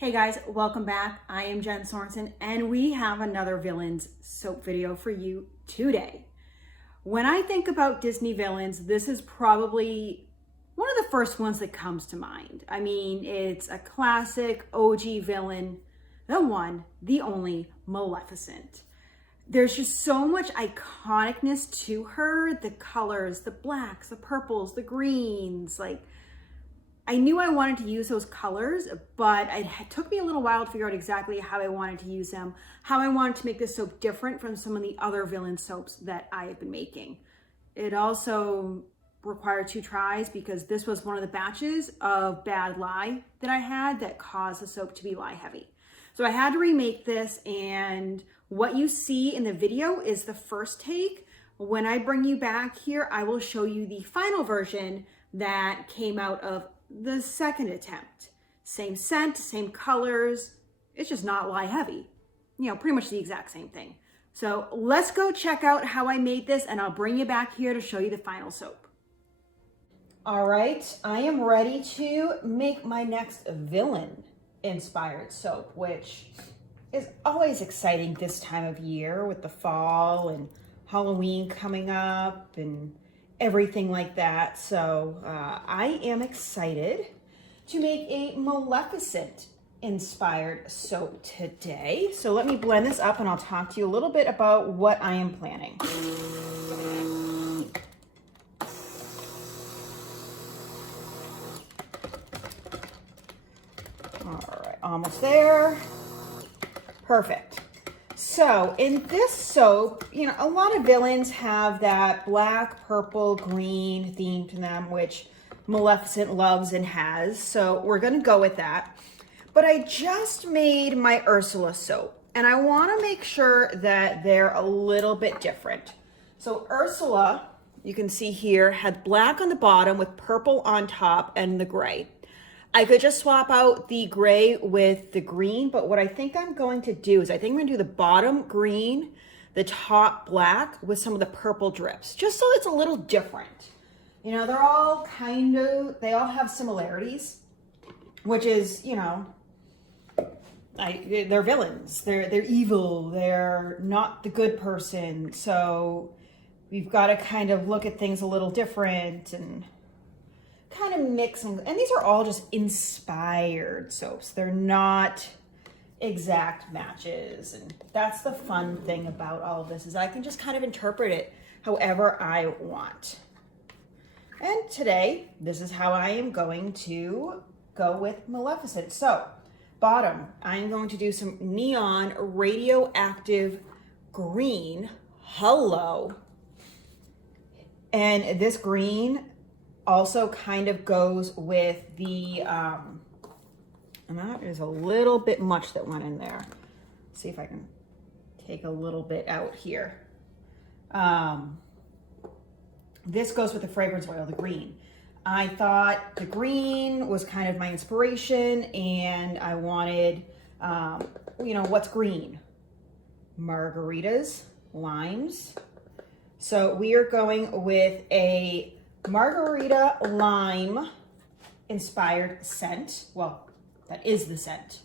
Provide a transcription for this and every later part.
Hey guys, welcome back. I am Jen Sorensen and we have another villains soap video for you today. When I think about Disney villains, this is probably one of the first ones that comes to mind. I mean, it's a classic OG villain, the one, the only Maleficent. There's just so much iconicness to her, the colors, the blacks, the purples, the greens, I knew I wanted to use those colors, but it took me a little while to figure out exactly how I wanted to use them, how I wanted to make this soap different from some of the other villain soaps that I have been making. It also required 2 tries because this was one of the batches of bad lye that I had that caused the soap to be lye heavy. So I had to remake this, and what you see in the video is the first take. When I bring you back here, I will show you the final version that came out of the second attempt. Same scent, same colors. It's just not lye heavy. You know, pretty much the exact same thing. So let's go check out how I made this, and I'll bring you back here to show you the final soap. All right, I am ready to make my next villain inspired soap, which is always exciting this time of year with the fall and Halloween coming up and everything like that. So I am excited to make a Maleficent inspired soap today. So let me blend this up and I'll talk to you a little bit about what I am planning. All right, almost there. Perfect. So in this soap, you know, a lot of villains have that black, purple, green theme to them, which Maleficent loves and has. So we're going to go with that. But I just made my Ursula soap, and I want to make sure that they're a little bit different. So Ursula, you can see here, had black on the bottom with purple on top and the gray. I could just swap out the gray with the green, but what I think I'm going to do is I think I'm going to do the bottom green, the top black with some of the purple drips, just so it's a little different. You know, they're all they all have similarities, which is, you know, they're villains. They're evil. They're not the good person. So we've got to kind of look at things a little different and kind of mix them. And these are all just inspired soaps. They're not exact matches. And that's the fun thing about all of this, is I can just kind of interpret it however I want. And today, this is how I am going to go with Maleficent. So, bottom, I'm going to do some neon radioactive green. Hello. And this green also kind of goes with the, and that is a little bit much that went in there. Let's see if I can take a little bit out here. This goes with the fragrance oil, the green. I thought the green was kind of my inspiration, and I wanted, you know, what's green? Margaritas, limes. So we are going with a margarita lime inspired scent. Well, that is the scent.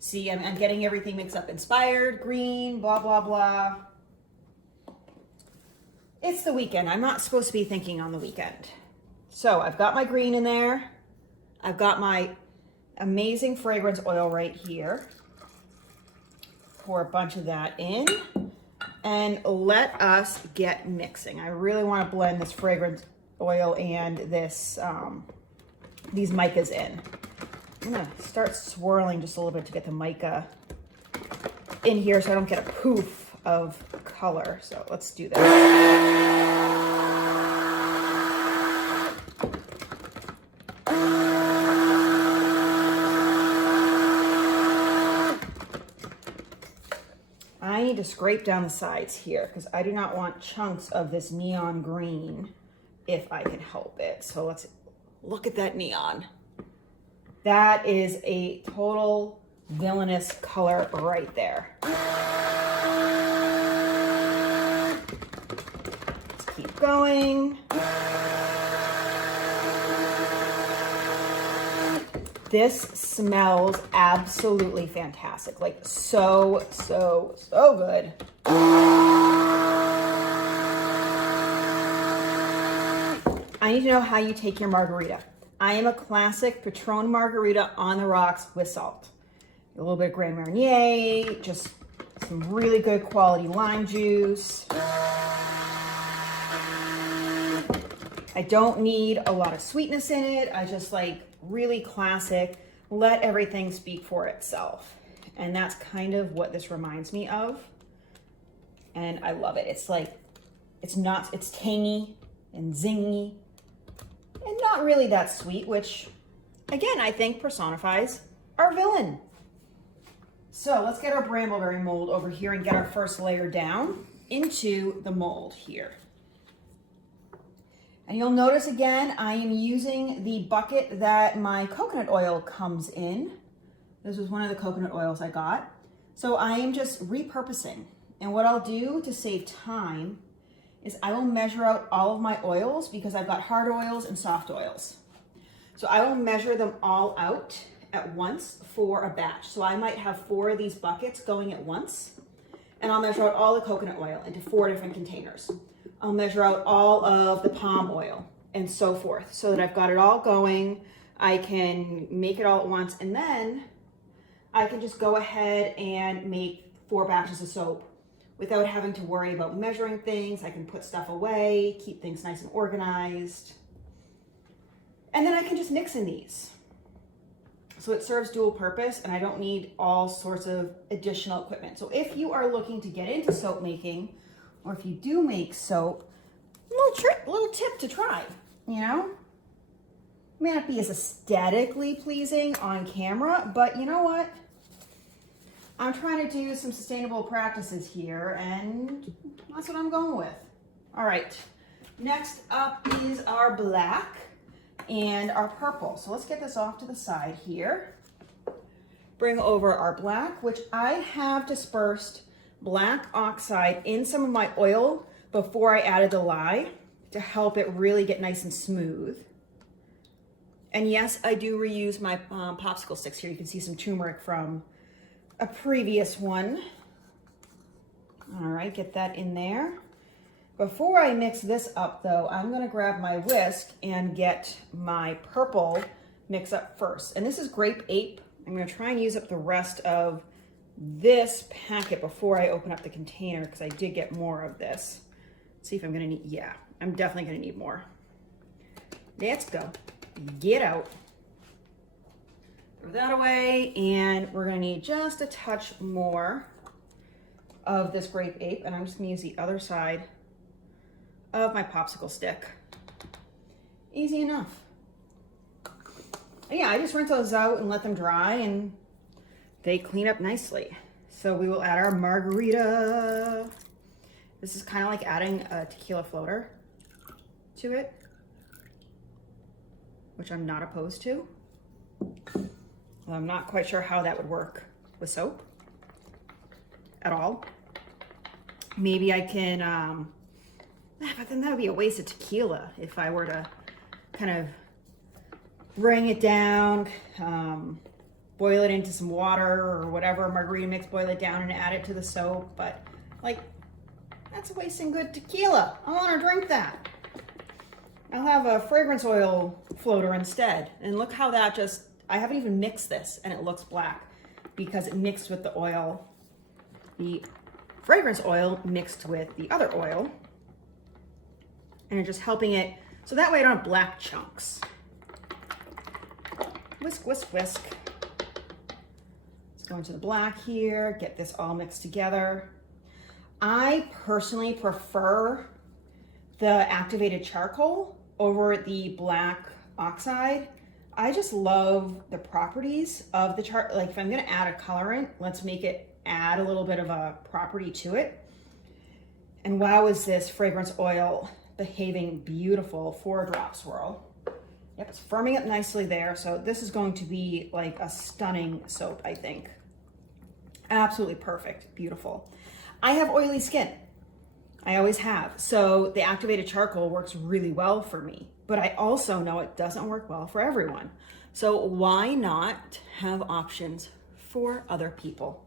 See, I'm getting everything mixed up. Inspired, green, blah, blah, blah. It's the weekend. I'm not supposed to be thinking on the weekend. So I've got my green in there. I've got my amazing fragrance oil right here. Pour a bunch of that in and let us get mixing. I really want to blend this fragrance oil and this these micas in. I'm gonna start swirling just a little bit to get the mica in here so I don't get a poof of color. So let's do that. I need to scrape down the sides here because I do not want chunks of this neon green if I can help it. So let's look at that neon. That is a total villainous color right there. Let's keep going. This smells absolutely fantastic. Like so, so, so good. I need to know how you take your margarita. I am a classic Patron margarita on the rocks with salt. A little bit of Grand Marnier, just some really good quality lime juice. I don't need a lot of sweetness in it. I just like really classic, let everything speak for itself. And that's kind of what this reminds me of. And I love it. It's like, it's tangy and zingy and not really that sweet, which again, I think personifies our villain. So let's get our brambleberry mold over here and get our first layer down into the mold here. And you'll notice again, I am using the bucket that my coconut oil comes in. This was one of the coconut oils I got. So I am just repurposing. And what I'll do to save time is I will measure out all of my oils because I've got hard oils and soft oils. So I will measure them all out at once for a batch. So I might have 4 of these buckets going at once, and I'll measure out all the coconut oil into 4 different containers. I'll measure out all of the palm oil and so forth so that I've got it all going. I can make it all at once, and then I can just go ahead and make 4 batches of soap without having to worry about measuring things. I can put stuff away, keep things nice and organized. And then I can just mix in these. So it serves dual purpose, and I don't need all sorts of additional equipment. So if you are looking to get into soap making, or if you do make soap, little tip to try, you know? May not be as aesthetically pleasing on camera, but you know what? I'm trying to do some sustainable practices here, and that's what I'm going with. All right, next up is our black and our purple. So let's get this off to the side here. Bring over our black, which I have dispersed black oxide in some of my oil before I added the lye to help it really get nice and smooth. And yes, I do reuse my popsicle sticks here. You can see some turmeric from a previous one. All right, get that in there. Before I mix this up though, I'm gonna grab my whisk and get my purple mix up first. And this is grape ape. I'm gonna try and use up the rest of this packet before I open up the container because I did get more of this. Let's see if I'm gonna need, yeah, I'm definitely gonna need more. Let's go, get out. Throw that away, and we're gonna need just a touch more of this grape ape, and I'm just gonna use the other side of my popsicle stick. Easy enough. And yeah, I just rinse those out and let them dry, and they clean up nicely. So we will add our margarita. This is kind of like adding a tequila floater to it, which I'm not opposed to. I'm not quite sure how that would work with soap at all. Maybe I can, but then that would be a waste of tequila if I were to kind of bring it down, boil it into some water or whatever margarita mix, boil it down and add it to the soap. But like, that's wasting good tequila. I want to drink that. I'll have a fragrance oil floater instead. And look how that just, I haven't even mixed this and it looks black because it mixed with the oil, the fragrance oil mixed with the other oil. And it's just helping it, so that way I don't have black chunks. Whisk, whisk, whisk. Let's go into the black here, get this all mixed together. I personally prefer the activated charcoal over the black oxide. I just love the properties of the charcoal. Like if I'm gonna add a colorant, let's make it add a little bit of a property to it. And wow, is this fragrance oil behaving beautiful. 4-drop swirl. Yep, it's firming up nicely there. So this is going to be like a stunning soap, I think. Absolutely perfect, beautiful. I have oily skin. I always have. So the activated charcoal works really well for me, but I also know it doesn't work well for everyone. So why not have options for other people?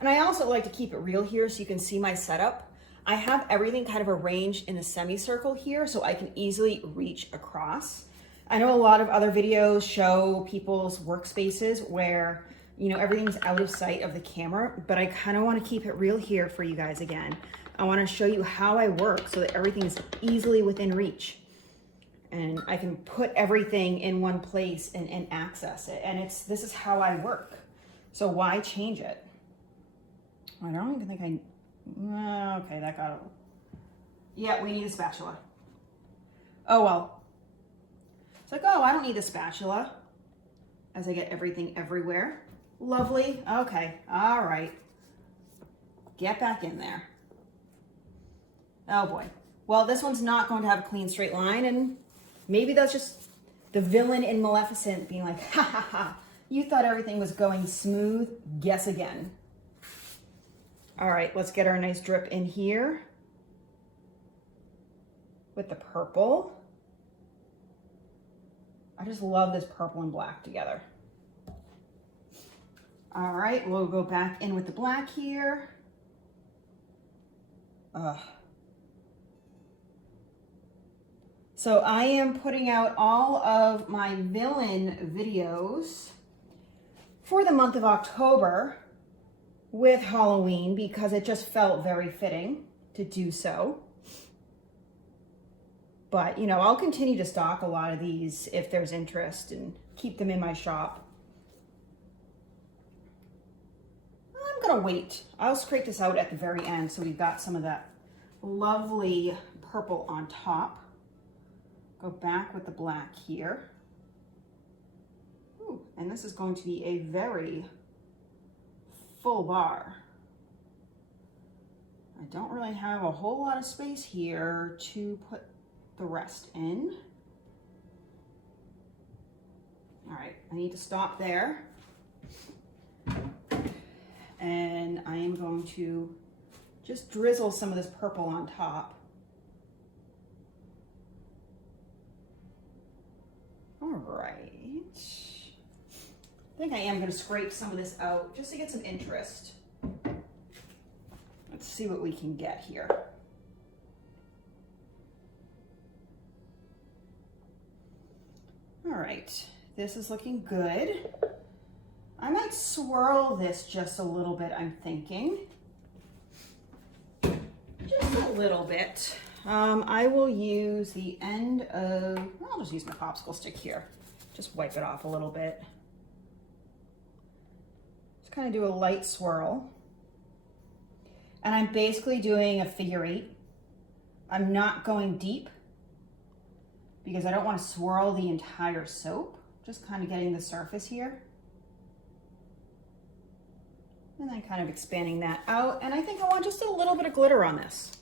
And I also like to keep it real here so you can see my setup. I have everything kind of arranged in a semicircle here so I can easily reach across. I know a lot of other videos show people's workspaces where, you know, everything's out of sight of the camera, but I kind of want to keep it real here for you guys again. I want to show you how I work so that everything is easily within reach. And I can put everything in one place and access it. And this is how I work. So why change it? I don't even think okay, that got it. Yeah, we need a spatula. Oh, well. It's like, oh, I don't need a spatula as I get everything everywhere. Lovely. Okay. All right. Get back in there. Oh, boy. Well, this one's not going to have a clean straight line, and maybe that's just the villain in Maleficent being like, ha ha ha, you thought everything was going smooth. Guess again. All right, let's get our nice drip in here with the purple. I just love this purple and black together. All right, we'll go back in with the black here. So I am putting out all of my villain videos for the month of October with Halloween because it just felt very fitting to do so. But, you know, I'll continue to stock a lot of these if there's interest and keep them in my shop. I'm gonna wait. I'll scrape this out at the very end so we've got some of that lovely purple on top. Go back with the black here. Ooh, and this is going to be a very full bar. I don't really have a whole lot of space here to put the rest in. All right, I need to stop there. And I am going to just drizzle some of this purple on top. All right. I think I am going to scrape some of this out just to get some interest. Let's see what we can get here. All right, this is looking good. I might swirl this just a little bit, I'm thinking. Just a little bit. I will use the end of, I'll just use my popsicle stick here. Just wipe it off a little bit. Just kind of do a light swirl. And I'm basically doing a figure 8. I'm not going deep because I don't want to swirl the entire soap. Just kind of getting the surface here. And then kind of expanding that out. And I think I want just a little bit of glitter on this.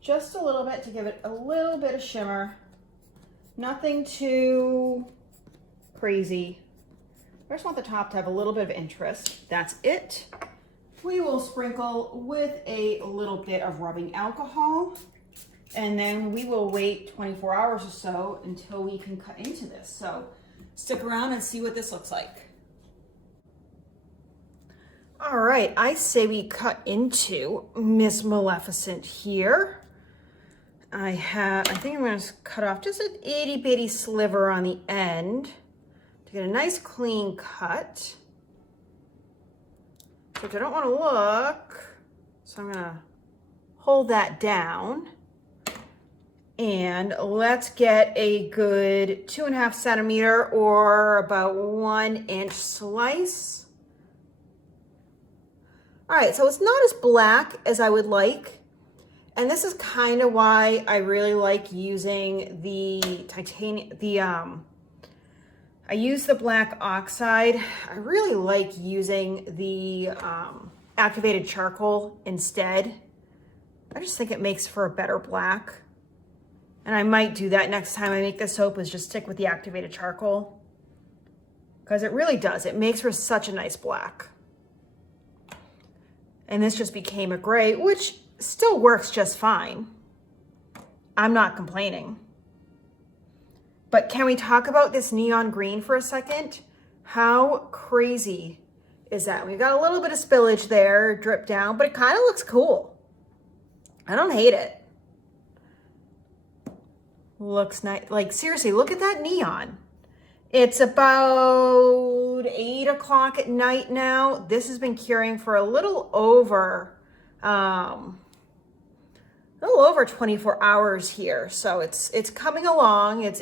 Just a little bit to give it a little bit of shimmer. Nothing too crazy. I just want the top to have a little bit of interest. That's it. We will sprinkle with a little bit of rubbing alcohol. And then we will wait 24 hours or so until we can cut into this. So stick around and see what this looks like. All right, I say we cut into Miss Maleficent here. I think I'm gonna cut off just an itty bitty sliver on the end to get a nice clean cut, which I don't wanna look. So I'm gonna hold that down. And let's get a good 2.5 centimeter or about 1 inch slice. All right, so it's not as black as I would like. And this is kind of why I really like using the titanium, I use the black oxide. I really like using the activated charcoal instead. I just think it makes for a better black. And I might do that next time I make this soap, is just stick with the activated charcoal. Because it really does. It makes for such a nice black. And this just became a gray, which still works just fine. I'm not complaining. But can we talk about this neon green for a second? How crazy is that? We've got a little bit of spillage there, drip down, but it kind of looks cool. I don't hate it. Looks nice. Like, seriously, look at that neon. It's about 8 o'clock at night now. This has been curing for a little over 24 hours here. So it's coming along. It's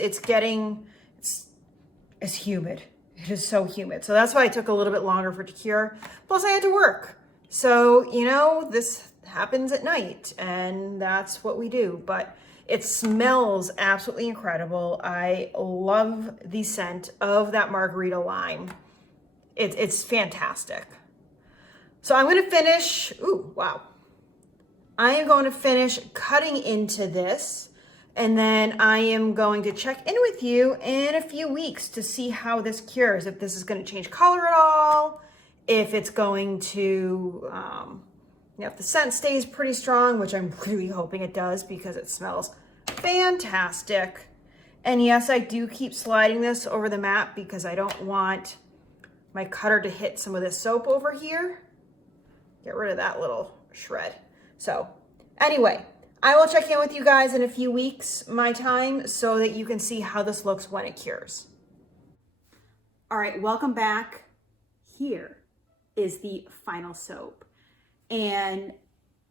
humid. It is so humid. So that's why it took a little bit longer for it to cure. Plus I had to work. So, you know, this happens at night and that's what we do. But it smells absolutely incredible. I love the scent of that margarita lime. It's fantastic. So I'm going to finish. Ooh, wow. I am going to finish cutting into this, and then I am going to check in with you in a few weeks to see how this cures, if this is going to change color at all, if it's going to, if the scent stays pretty strong, which I'm really hoping it does because it smells fantastic. And yes, I do keep sliding this over the mat because I don't want my cutter to hit some of this soap over here. Get rid of that little shred. So anyway, I will check in with you guys in a few weeks, my time, so that you can see how this looks when it cures. All right, welcome back. Here is the final soap. And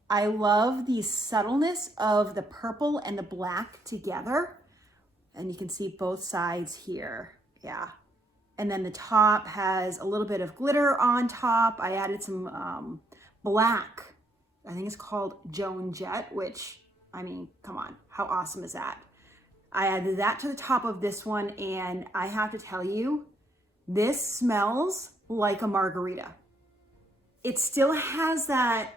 I love the subtleness of the purple and the black together. And you can see both sides here. Yeah. And then the top has a little bit of glitter on top. I added some black. I think it's called Joan Jett, which, I mean, come on, how awesome is that? I added that to the top of this one, and I have to tell you, this smells like a margarita. It still has that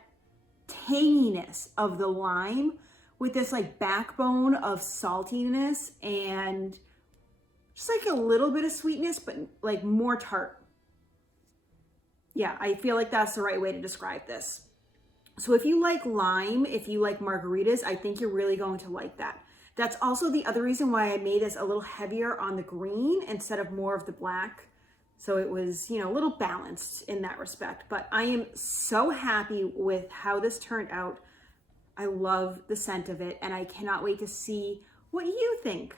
tanginess of the lime with this like backbone of saltiness and just like a little bit of sweetness, but like more tart. Yeah, I feel like that's the right way to describe this. So if you like lime, if you like margaritas, I think you're really going to like that. That's also the other reason why I made this a little heavier on the green instead of more of the black. So it was, you know, a little balanced in that respect. But I am so happy with how this turned out. I love the scent of it, and I cannot wait to see what you think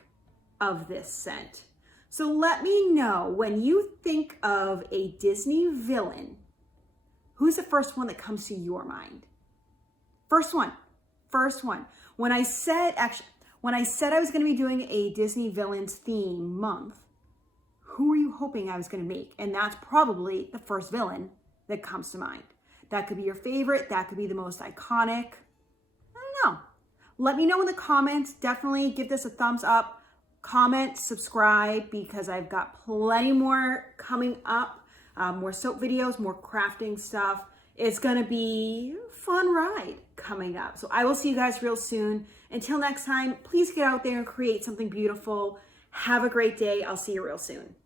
of this scent. So let me know, when you think of a Disney villain, who's the first one that comes to your mind? First one. When I said I was going to be doing a Disney villains theme month, who were you hoping I was going to make? And that's probably the first villain that comes to mind. That could be your favorite. That could be the most iconic. I don't know. Let me know in the comments. Definitely give this a thumbs up. Comment, subscribe, because I've got plenty more coming up. More soap videos, more crafting stuff. It's going to be a fun ride coming up. So I will see you guys real soon. Until next time, please get out there and create something beautiful. Have a great day. I'll see you real soon.